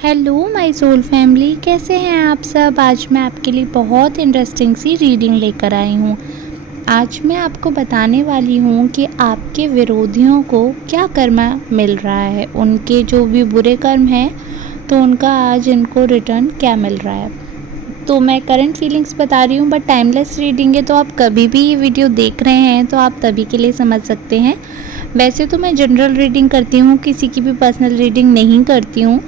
Hello my soul family, कैसे हैं आप सब। आज मैं आपके लिए बहुत इंटरेस्टिंग सी रीडिंग लेकर आई हूँ। आज मैं आपको बताने वाली हूँ कि आपके विरोधियों को क्या कर्म मिल रहा है, उनके जो भी बुरे कर्म हैं तो उनका आज इनको रिटर्न क्या मिल रहा है। तो मैं करंट फीलिंग्स बता रही हूँ, बट टाइमलेस रीडिंग है, तो आप कभी भी ये वीडियो देख रहे हैं तो आप तभी के लिए समझ सकते हैं। वैसे तो मैं जनरल रीडिंग करती हूँ, किसी की भी पर्सनल रीडिंग नहीं करती हूँ,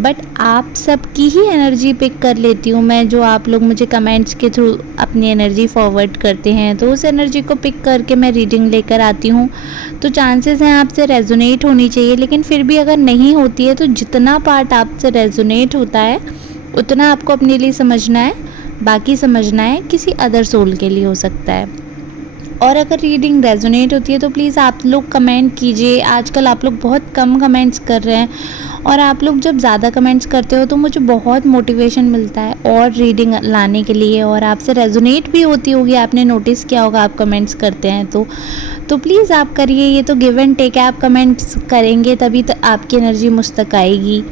बट आप सबकी ही एनर्जी पिक कर लेती हूँ मैं। जो आप लोग मुझे कमेंट्स के थ्रू अपनी एनर्जी फॉरवर्ड करते हैं तो उस एनर्जी को पिक करके मैं रीडिंग लेकर आती हूँ। तो चांसेस हैं आपसे रेजोनेट होनी चाहिए, लेकिन फिर भी अगर नहीं होती है तो जितना पार्ट आपसे रेजोनेट होता है उतना आपको अपने लिए समझना है, बाकी समझना है किसी अदर सोल के लिए हो सकता है। और अगर रीडिंग रेजोनेट होती है तो प्लीज़ आप लोग कमेंट कीजिए। आजकल आप लोग बहुत कम कमेंट्स कर रहे हैं, और आप लोग जब ज़्यादा कमेंट्स करते हो तो मुझे बहुत मोटिवेशन मिलता है और रीडिंग लाने के लिए, और आपसे रेजोनेट भी होती होगी, आपने नोटिस किया होगा आप कमेंट्स करते हैं तो प्लीज़ आप करिए। ये तो गिव एंड टेक है, आप कमेंट्स करेंगे तभी तो आपकी एनर्जी मुझ तक आएगी।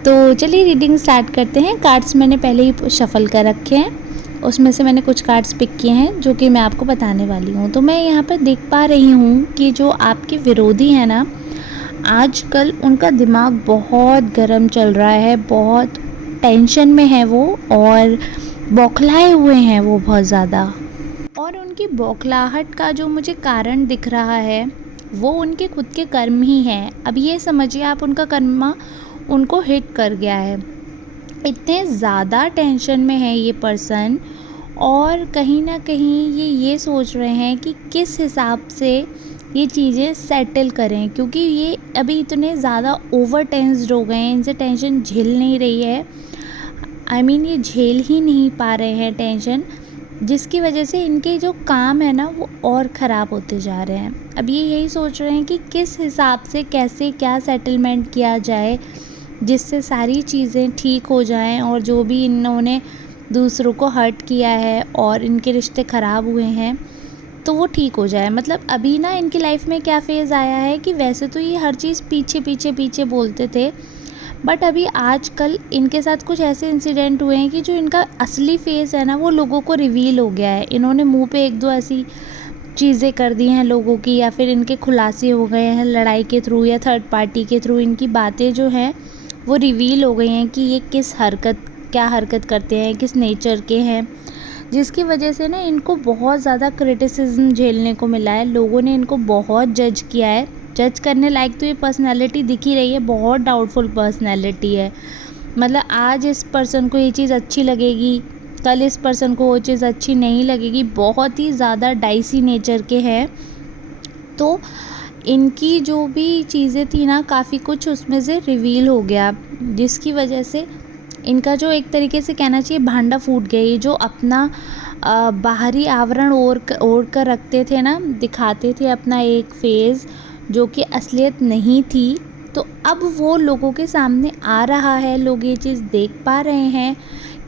तो चलिए रीडिंग स्टार्ट करते हैं। कार्ड्स मैंने पहले ही शफल कर रखे हैं, उसमें से मैंने कुछ कार्ड्स पिक किए हैं जो कि मैं आपको बताने वाली हूँ। तो मैं यहाँ पर देख पा रही हूँ कि जो आपके विरोधी हैं ना, आजकल उनका दिमाग बहुत गर्म चल रहा है, बहुत टेंशन में है वो, और बौखलाए हुए हैं वो बहुत ज़्यादा। और उनकी बौखलाहट का जो मुझे कारण दिख रहा है वो उनके खुद के कर्म ही हैं। अब ये समझिए आप, उनका कर्मा उनको हिट कर गया है। इतने ज़्यादा टेंशन में है ये पर्सन, और कहीं ना कहीं ये सोच रहे हैं कि किस हिसाब से ये चीज़ें सेटल करें, क्योंकि ये अभी इतने ज़्यादा ओवर टेंस्ड हो गए हैं, इनसे टेंशन झेल नहीं रही है। ये झेल ही नहीं पा रहे हैं टेंशन, जिसकी वजह से इनके जो काम है ना वो और ख़राब होते जा रहे हैं। अब ये यही सोच रहे हैं कि किस हिसाब से कैसे क्या सेटलमेंट किया जाए जिससे सारी चीज़ें ठीक हो जाएं, और जो भी इन्होंने दूसरों को हर्ट किया है और इनके रिश्ते ख़राब हुए हैं तो वो ठीक हो जाए। मतलब अभी ना इनकी लाइफ में क्या फ़ेज़ आया है कि वैसे तो ये हर चीज़ पीछे पीछे पीछे बोलते थे, बट अभी आजकल इनके साथ कुछ ऐसे इंसिडेंट हुए हैं कि जो इनका असली फेस है ना वो लोगों को रिवील हो गया है। इन्होंने मुंह पे एक दो ऐसी चीज़ें कर दी हैं लोगों की, या फिर इनके खुलासे हो गए हैं लड़ाई के थ्रू या थर्ड पार्टी के थ्रू। इनकी बातें जो हैं वो रिवील हो गई हैं कि ये क्या हरकत करते हैं, किस नेचर के हैं, जिसकी वजह से ना इनको बहुत ज़्यादा क्रिटिसिज्म झेलने को मिला है। लोगों ने इनको बहुत जज किया है। जज करने लायक तो ये पर्सनैलिटी दिख ही रही है, बहुत डाउटफुल पर्सनैलिटी है। मतलब आज इस पर्सन को ये चीज़ अच्छी लगेगी, कल इस पर्सन को वो चीज़ अच्छी नहीं लगेगी। बहुत ही ज़्यादा डाइसी नेचर के हैं। तो इनकी जो भी चीज़ें थी ना, काफ़ी कुछ उसमें से रिवील हो गया, जिसकी वजह से इनका जो एक तरीके से कहना चाहिए भांडा फूट गया। ये जो अपना बाहरी आवरण ओढ़ कर रखते थे ना, दिखाते थे अपना एक फेज़ जो कि असलियत नहीं थी, तो अब वो लोगों के सामने आ रहा है। लोग ये चीज़ देख पा रहे हैं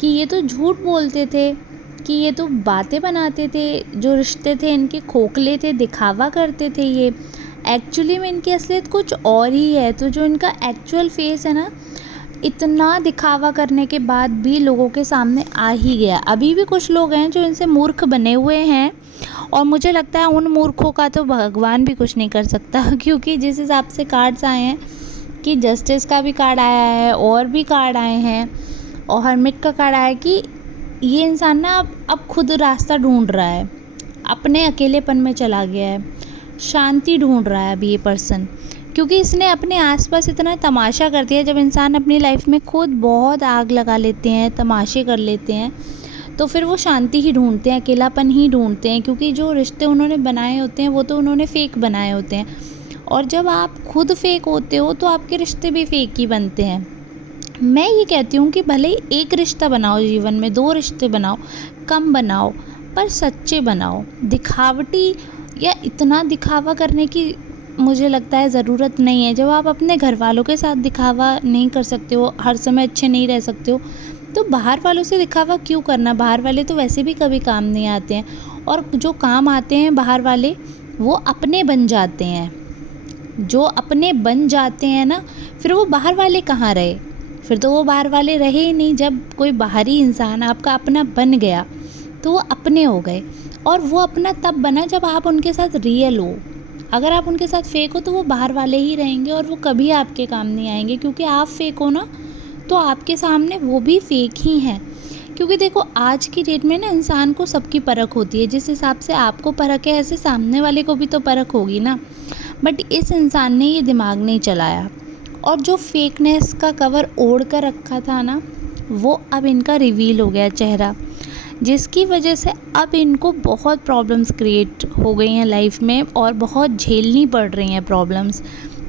कि ये तो झूठ बोलते थे, कि ये तो बातें बनाते थे, जो रिश्ते थे इनके खोखले थे, दिखावा करते थे। ये एक्चुअली में इनकी असलियत कुछ और ही है। तो जो इनका एक्चुअल फेस है ना, इतना दिखावा करने के बाद भी लोगों के सामने आ ही गया। अभी भी कुछ लोग हैं जो इनसे मूर्ख बने हुए हैं, और मुझे लगता है उन मूर्खों का तो भगवान भी कुछ नहीं कर सकता क्योंकि जिस हिसाब से कार्ड्स आए हैं कि जस्टिस का भी कार्ड आया है और भी कार्ड आए हैं, और हर्मिट का कार्ड आया है कि ये इंसान ना अब खुद रास्ता ढूंढ रहा है, अपने अकेलेपन में चला गया है, शांति ढूंढ रहा है अभी ये पर्सन, क्योंकि इसने अपने आसपास इतना तमाशा कर दिया। जब इंसान अपनी लाइफ में खुद बहुत आग लगा लेते हैं, तमाशे कर लेते हैं, तो फिर वो शांति ही ढूंढते हैं, अकेलापन ही ढूंढते हैं, क्योंकि जो रिश्ते उन्होंने बनाए होते हैं वो तो उन्होंने फेक बनाए होते हैं। और जब आप खुद फेक होते हो तो आपके रिश्ते भी फेक ही बनते हैं। मैं ये कहती हूँ कि भले ही एक रिश्ता बनाओ जीवन में, 2 रिश्ते बनाओ, कम बनाओ, पर सच्चे बनाओ। दिखावटी या इतना दिखावा करने की मुझे लगता है ज़रूरत नहीं है। जब आप अपने घर वालों के साथ दिखावा नहीं कर सकते हो, हर समय अच्छे नहीं रह सकते हो, तो बाहर वालों से दिखावा क्यों करना। बाहर वाले तो वैसे भी कभी काम नहीं आते हैं, और जो काम आते हैं बाहर वाले वो अपने बन जाते हैं। जो अपने बन जाते हैं ना, फिर वो बाहर वाले कहाँ रहे, फिर तो वो बाहर वाले रहे ही नहीं। जब कोई बाहरी इंसान आपका अपना बन गया तो वो अपने हो गए, और वो अपना तब बना जब आप उनके साथ रियल हो। अगर आप उनके साथ फेक हो तो वो बाहर वाले ही रहेंगे और वो कभी आपके काम नहीं आएंगे, क्योंकि आप फेक हो ना, तो आपके सामने वो भी फेक ही हैं। क्योंकि देखो आज की डेट में ना इंसान को सबकी परख होती है। जिस हिसाब से आपको परख है ऐसे सामने वाले को भी तो परख होगी ना। बट इस इंसान ने ये दिमाग नहीं चलाया, और जो फेकनेस का कवर ओढ़ कर रखा था ना, वो अब इनका रिवील हो गया चेहरा, जिसकी वजह से अब इनको बहुत प्रॉब्लम्स क्रिएट हो गई हैं लाइफ में, और बहुत झेलनी पड़ रही हैं प्रॉब्लम्स।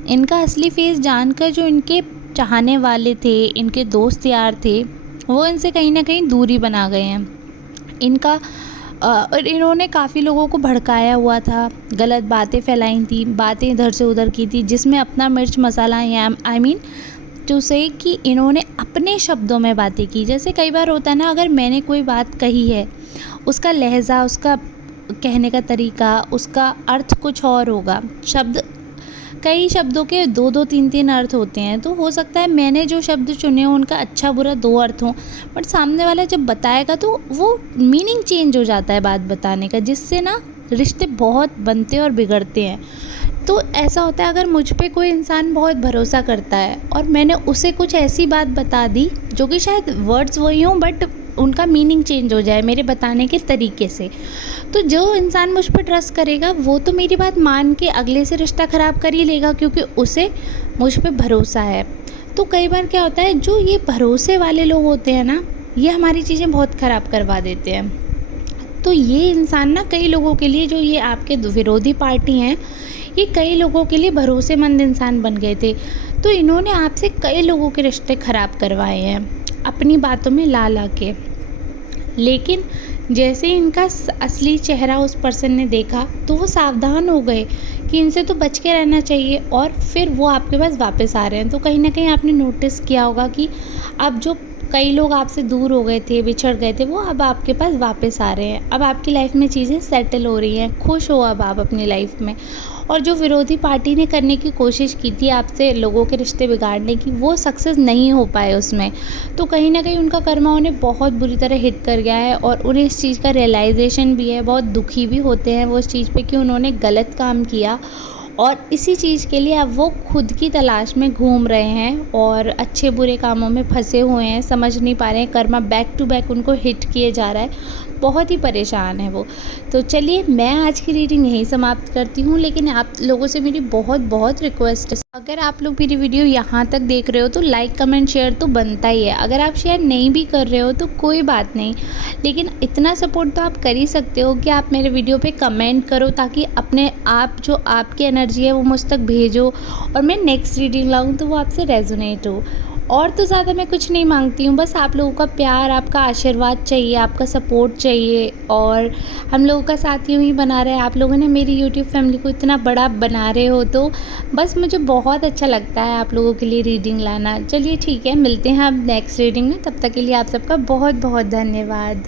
इनका असली फेस जानकर जो इनके चाहने वाले थे, इनके दोस्त यार थे, वो इनसे कहीं ना कहीं दूरी बना गए हैं। इनका और इन्होंने काफ़ी लोगों को भड़काया हुआ था, गलत बातें फैलाई थी, बातें इधर से उधर की थी, जिसमें अपना मिर्च मसाला आई मीन टू से कि इन्होंने अपने शब्दों में बातें की। जैसे कई बार होता है ना, अगर मैंने कोई बात कही है, उसका लहज़ा, उसका कहने का तरीका, उसका अर्थ कुछ और होगा। कई शब्दों के 2-2 3-3 अर्थ होते हैं, तो हो सकता है मैंने जो शब्द चुने हों उनका अच्छा बुरा 2 अर्थ हों, बट सामने वाला जब बताएगा तो वो मीनिंग चेंज हो जाता है बात बताने का, जिससे ना रिश्ते बहुत बनते और बिगड़ते हैं। तो ऐसा होता है, अगर मुझ पे कोई इंसान बहुत भरोसा करता है और मैंने उसे कुछ ऐसी बात बता दी जो कि शायद वर्ड्स वही हों बट उनका मीनिंग चेंज हो जाए मेरे बताने के तरीके से, तो जो इंसान मुझ पर ट्रस्ट करेगा वो तो मेरी बात मान के अगले से रिश्ता ख़राब कर ही लेगा, क्योंकि उसे मुझ पे भरोसा है। तो कई बार क्या होता है, जो ये भरोसे वाले लोग होते हैं ना, ये हमारी चीज़ें बहुत ख़राब करवा देते हैं। तो ये इंसान ना कई लोगों के लिए, जो ये आपके विरोधी पार्टी हैं, ये कई लोगों के लिए भरोसेमंद इंसान बन गए थे। तो इन्होंने आपसे कई लोगों के रिश्ते ख़राब करवाए हैं अपनी बातों में ला ला के। लेकिन जैसे इनका असली चेहरा उस पर्सन ने देखा तो वो सावधान हो गए कि इनसे तो बच के रहना चाहिए, और फिर वो आपके पास वापस आ रहे हैं। तो कहीं ना कहीं आपने नोटिस किया होगा कि अब जो कई लोग आपसे दूर हो गए थे, बिछड़ गए थे, वो अब आपके पास वापस आ रहे हैं। अब आपकी लाइफ में चीज़ें सेटल हो रही हैं, खुश हो अब आप अपनी लाइफ में। और जो विरोधी पार्टी ने करने की कोशिश की थी आपसे लोगों के रिश्ते बिगाड़ने की, वो सक्सेस नहीं हो पाए उसमें। तो कहीं ना कहीं उनका कर्मा उन्हें बहुत बुरी तरह हिट कर गया है, और उन्हें इस चीज़ का रियलाइजेशन भी है। बहुत दुखी भी होते हैं वो इस चीज़ पे कि उन्होंने गलत काम किया, और इसी चीज़ के लिए अब वो खुद की तलाश में घूम रहे हैं और अच्छे बुरे कामों में फंसे हुए हैं, समझ नहीं पा रहे हैं, कर्मा बैक टू बैक उनको हिट किए जा रहा है, बहुत ही परेशान है वो। तो चलिए, मैं आज की रीडिंग यहीं समाप्त करती हूँ, लेकिन आप लोगों से मेरी बहुत बहुत रिक्वेस्ट है, अगर आप लोग मेरी वीडियो यहाँ तक देख रहे हो तो लाइक कमेंट शेयर तो बनता ही है। अगर आप शेयर नहीं भी कर रहे हो तो कोई बात नहीं, लेकिन इतना सपोर्ट तो आप कर ही सकते हो कि आप मेरे वीडियो पे कमेंट करो, ताकि अपने आप जो आपकी एनर्जी है वो मुझ तक भेजो, और मैं नेक्स्ट रीडिंग लाऊँ तो वो आपसे रेजोनेट हो। और तो ज़्यादा मैं कुछ नहीं मांगती हूँ, बस आप लोगों का प्यार, आपका आशीर्वाद चाहिए, आपका सपोर्ट चाहिए, और हम लोगों का साथ यूँ ही बना रहे। आप लोगों ने मेरी यूट्यूब फैमिली को इतना बड़ा बना रहे हो, तो बस मुझे बहुत अच्छा लगता है आप लोगों के लिए रीडिंग लाना। चलिए ठीक है, मिलते हैं अब नेक्स्ट रीडिंग में, तब तक के लिए आप सबका बहुत बहुत धन्यवाद।